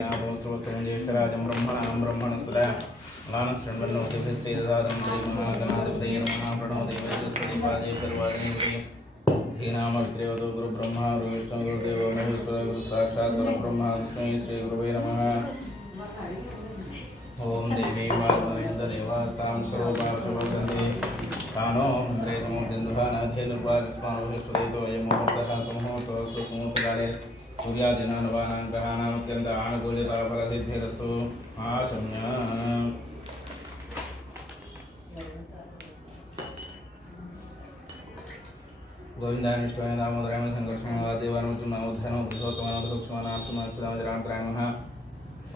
ज्येष्ठराजं ब्रह्मणां ब्रह्मणस्पदा लानश्रण्वन्नोतिभिश्चेददादं श्रीमहागणाधिपतये नमः प्रणो देवैस्पतिपादे सर्वादिने धीनामग्रेवतो गुरुब्रह्मा गुरुविष्णु गुरुदेवो महेश्वर गुरुसाक्षात् परब्रह्म तस्मै श्रीगुरुवे नमः। ओम देवी वामनदेवास्तां सर्वपार्श्ववर्धन्ते तानो इन्द्रे समुद्रन्दुहानाध्यनुर्वागस्मानुष्ठुदेतो अयमुहूर्तः सुमुहूर्तः सुमुहूर्तकाले सूर्यादिनां ग्रहाणां अत्यन्त आनुकूल्यताफलसिद्धिरस्तु आचम्य। गोविन्दानिष्ठाय दामोदराय संकर्षणाय वादेवानुज्जमावधानो पुरुषोत्तमानुसूक्ष्मानांशुमांशुदामजरांतरायमः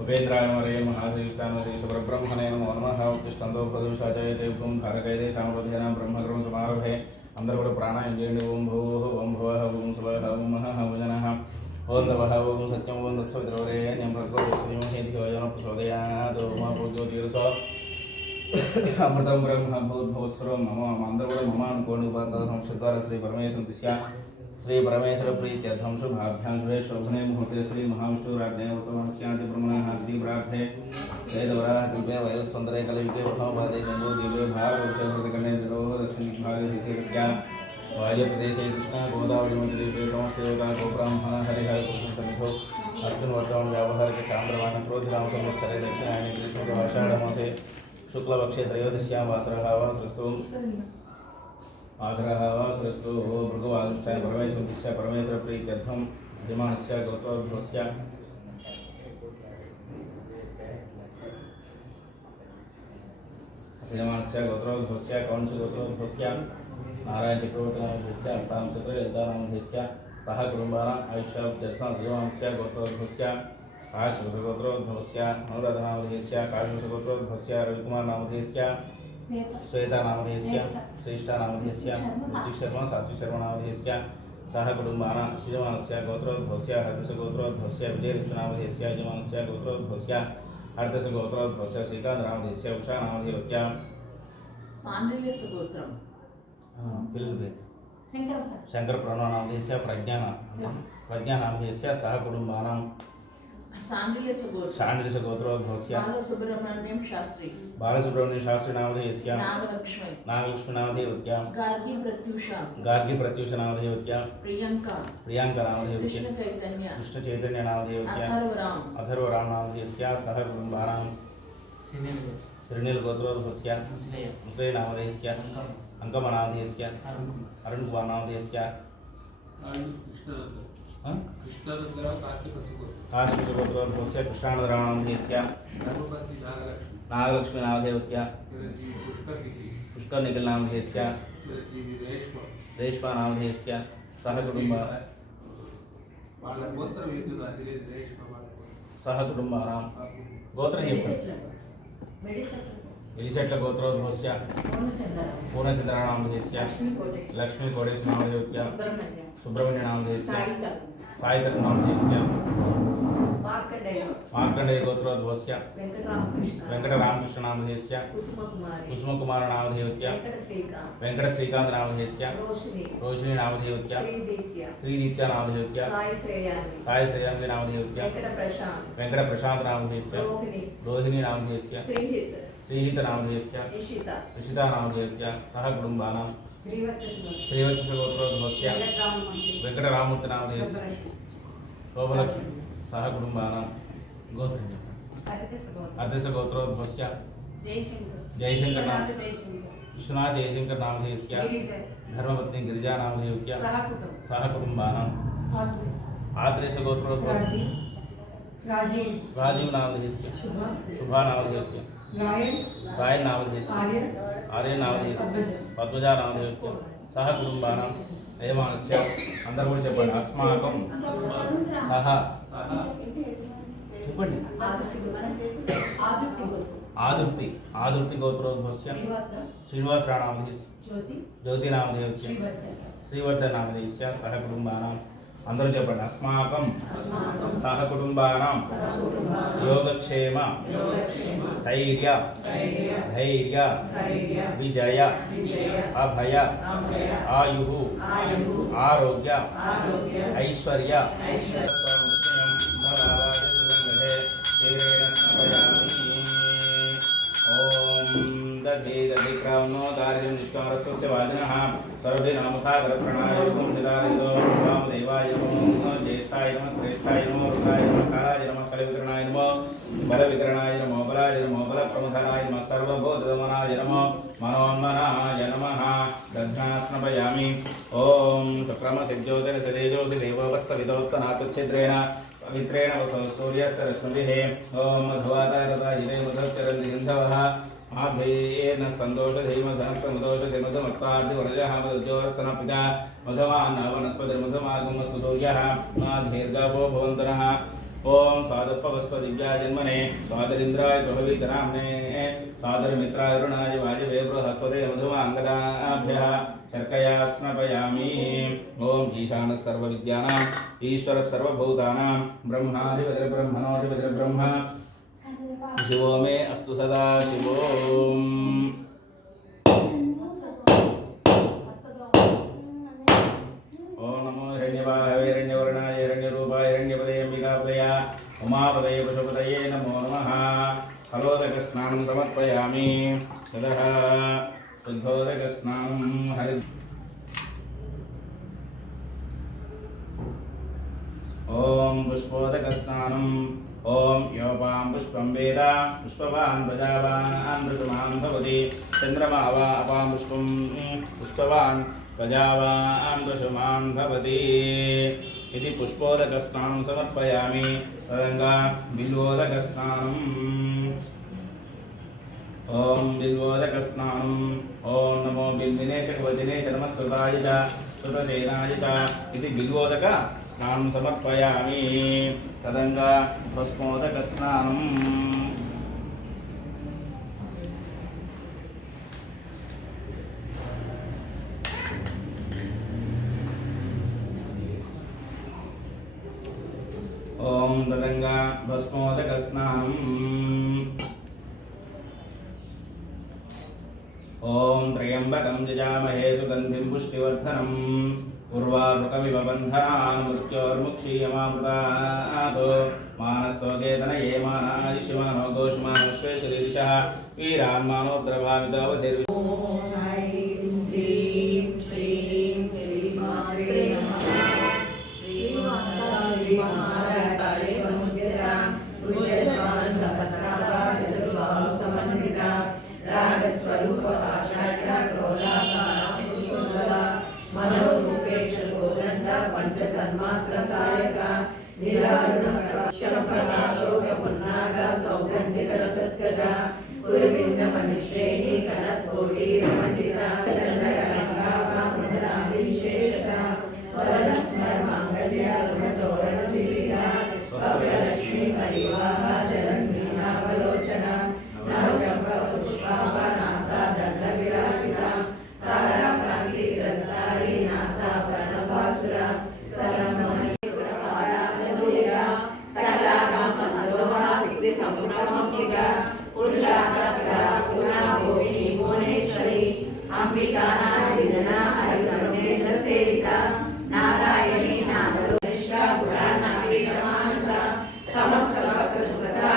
उपेन्द्राय मरे महादेवीष्टानुदेशपरब्रह्मणे नमो नमः। उत्तिष्ठन्तो प्रदुषाजयते भूं धारकयते सामरोध्यनां ब्रह्मकर्म समारभे अंदर కూడా ప్రాణాయామం చేయండి। ఓం భూః ఓం భువః ఓం స్వః ఓం మహః ఓం జనః ఓం తపః ఓం సత్యం ఓం వృత్సవిత్రవరేణ్యం భర్గో శ్రీమహే ధియో యో నః ప్రచోదయాత్ ఓం పూజ్యోతిరసో అమృతం బ్రహ్మ భూద్భువస్సరం మమ అందరూ కూడా మమ అనుకోండి। ఉపాంత సంస్థ ద్వారా శ్రీ పరమేశ్వర దిశ శ్రీ పరమేశ్వర ప్రీత్యర్థం శుభాభ్యాం శుభే శోభనే ముహూర్తే శ్రీ మహావిష్ణురాజ్ఞే ఉత్తమస్యాంతి బ్రహ్మణः విధి ప్రార్థే వేదవరాహ కల్పే వయస్వంతరే కలియుగే మహాపాదే గంగో దివ్యే భారవృక్షవర్ధకర్ణే దిరో దక్షిణ భాగే సిద్ధిరస్య వాయుప్రదేశే కృష్ణ గోదావరి మండలీపే సమస్తయోగా గోబ్రాహ్మణ హరిహర కృష్ణసన్నిధో అస్మిన్ వర్తమాన వ్యావహారిక చాంద్రమాన క్రోధిరామ సంవత్సరే దక్షిణాయనే గ్రీష్మక ఆషాఢమాసే शुक्लपक्षे त्रयोदश्यां वासरः वा सृष्टु भृगुवादिष्ठाय परमेश्वरस्य परमेश्वर प्रीत्यर्थं यजमानस्य गोत्रोद्भवस्य कौंसगोत्रोद्भवस्य नारायण चक्रवर्तीनामस्य हस्तांशतो यदानामस्य सह कुटुम्बानाम् आयुष्यावत्यर्थं यजमानस्य गोत्रोद्भवस्य आश्वसगोत्रोद्भवस्य अनुराधनामधेयस्य काव्यसगोत्रोद्भवस्य रविकुमारनामधेयस्य श्वेतानामधेयस्य श्रेष्ठानामधेयस्य ऋतिकशर्मा सात्विकशर्मानामधेयस्य सह कुटुम्बानां यजमानस्य गोत्रोद्भवस्य हर्दशगोत्रोद्भवस्य विजयऋषिनामधेयस्य यजमानस्य गोत्रोद्भवस्य हर्दशगोत्रोद्भवस्य श्रीकान्तनामधेयस्य उषानामधेयस्य सान्निवेशगोत्रं शंकरप्रणवनामधेयस्य प्रज्ञानामधेयस्य सह कुटुम्बानां शांडिल्य गोत्रोद्भवस्य बालसुब्रह्मण्य शास्त्री नामधेयस्य नागलक्ष्मी नामधेयस्य गार्गी प्रत्यूषा नामधेयस्य प्रियंका नामधेयस्य कृष्ण चैतन्य नामधेयस्य अथर्वराम नामधेयस्य सह कुटुम्बानां श्रीनील गोत्रोद्भवस्य मुस्लिम नामधेयस्य अंकम नामधेयस्य अरुण कुमार नामधेयस्य काश्मीरगोत्रोद्भवस्य कृष्णानन्दरामनामधेयस्य नागलक्ष्मी नामधेयस्य पुष्करनिखिल नामधेयस्य रेश्मा नामधेयस्य सह कुटुम्बानां गोत्रं एलिशेट्ल गोत्रोद्भवस्य पूर्णचंद्रनामधेयस्य लक्ष्मी कोटेश्वर नामधेयस्य सुब्रह्मण्य नामधेयस्य सायित्र नामधेयस्य मार्कंडेय गोत्रोद्भवस्य वेंकटरामकृष्ण नामधेयस्य कुसुमकुमार नामधेयस्य वेंकटश्रीकांत नामधेयस्य रोशिनी नामधेयस्य श्रीदीप्त्या नामधेयस्य साई श्रेयांगी नामधेयस्य वेंकटप्रशांत नामधेयस्य रोहिणी नामधेयस्य श्रीहित नामधेयस्य ऋषिता नामधेयस्य सह कुटुम्बानां श्रीवत्सगोत्रोद्भवस्य वेंकटराममूर्ति नामधेयस्य शोभलक्ष्मी सह कुटुम्बानां अर्धशगोत्रोद्भवस्य जयशंकर विश्वनाथ जयशंकर नामधेयस्य धर्मपत्नी गिरिजा नामधेयस्य सह कुटुम्बानां आत्रेयशगोत्रोद्भवस्य राजीव नामधेयस्य शुभा नामधेयस्य रायन नामधेयस्य आर्य नामधेयस्य पद्मजा नामधेयस्य सह कुटुम्बानां यजमानस्य अंदर కూడా చెప్పండి अस्माकं सह చెప్పండి आदुर्ति गोत्रोद्भवस्य श्रीनिवासराव नामधेयस्य ज्योति नामधेयस्य श्रीवर्धन नामधेयस्य सह कुटुम्बानां अंदर చెప్పండి अस्माकं सह कुटुम्बानां योगक्षेम स्थैर्य धैर्य विजय अभय आयु आरोग्य ऐश्वर्य दधिक्रामनो दारिद्र्यं निष्कारस्तस्य वादिनः सर्वभिनामुखागरप्रणायं निदारितो वामदेवाय नमो ज्येष्ठाय नमः श्रेष्ठाय नमो रुद्राय नमः कालाय नमः कलिवितरणाय नमो बलवितरणाय नमो बलाय नमो बलप्रमुखाय नमः सर्वभूतदमनाय नमो मनोन्मनाय नमः दध्नास्नपयामि ॐ शुक्रमसिज्योतिरसतेजोषि देवोपस्सवितोत्तनातुच्छिद्रेण पवित्रेण सूर्यस्य रश्मिभिः ॐ मधुवातारताजिते मधुश्चरन्ति सिन्धवः आभेन सन्तोषधीमधनक्रमदोषधिमधुमत्तार्धिवरजः मधुज्योत्सनपिता मधुमान् वनस्पतिर्मधुमागमस्तुतोर्यः माधीर्घवो भवन्तनः ओम स्वादुपवस्पदिव्याय जन्मने स्वादरिन्द्राय शुभवीतनाम्ने स्वादरमित्राय रुणाय वाजवे बृहस्पते मधुमाङ्गदाभ्यः शर्कया स्नपयामि ओम ईशानः सर्वविद्यानाम् ईश्वरः सर्वभूतानां ब्रह्माधिपतिर्ब्रह्मणोऽधिपतिर्ब्रह्म शिवो मे अस्तु सदा शिवो उमापदये पशुपतये नमो नमः फलोदकस्नानं समर्पयामि ततः शुद्धोदकस्नानं हरि ॐ पुष्पोदकस्नानं ॐ योपां पुष्पं वेद पुष्पवान् प्रजावान् ऋतुमान् भवति चन्द्रमा वा अपां पुष्पं पुष्पवान् प्रजावान् पशुमान् भवति इति पुष्पोदकस्नानं समर्पयामि तदङ्गा बिल्वोदकस्नानम् ॐ बिल्वोदकस्नानम् ॐ नमो बिल्विने च कवचिने च नमस्कृताय च सुरसेनाय च इति बिल्वोदकस्नानं समर्पयामि तदङ्गा भस्मोदकस्नानम् ओम तदंगा भस्मोदकस्नानम् ओम त्र्यंबकं यजामहे सुगंधिं पुष्टिवर्धनम् उर्वारुकमिव बन्धनान् मृत्योर्मुक्षीयमामृतात् मानस्तोकेतनये मानादिशिमानो घोषमानश्वेशरीरिषः वीरान्मानोद्रभावितावधिर्वि पंचतन्मात्र सहायक निरारुण शंपनाशोक पुन्नाग सौगंधिक रसत्कजा पुरविंद मनुष्येणी कनत्कोटी पंडिता चंद्रकंगा मंडलाभिषेकता वरदस्मर मांगल्य ऋणतोरण जीविका भव्यलक्ष्मी परिवाह जलन्मीनावलोचना नवचंपा पुष्पाभा नासा दंड विराजिता तारा कांति ग्रस्तारी नासा प्रणभासुरा नारायणी नागरो निष्ठा गुणा नागरिक मानसा समस्त भक्त सुता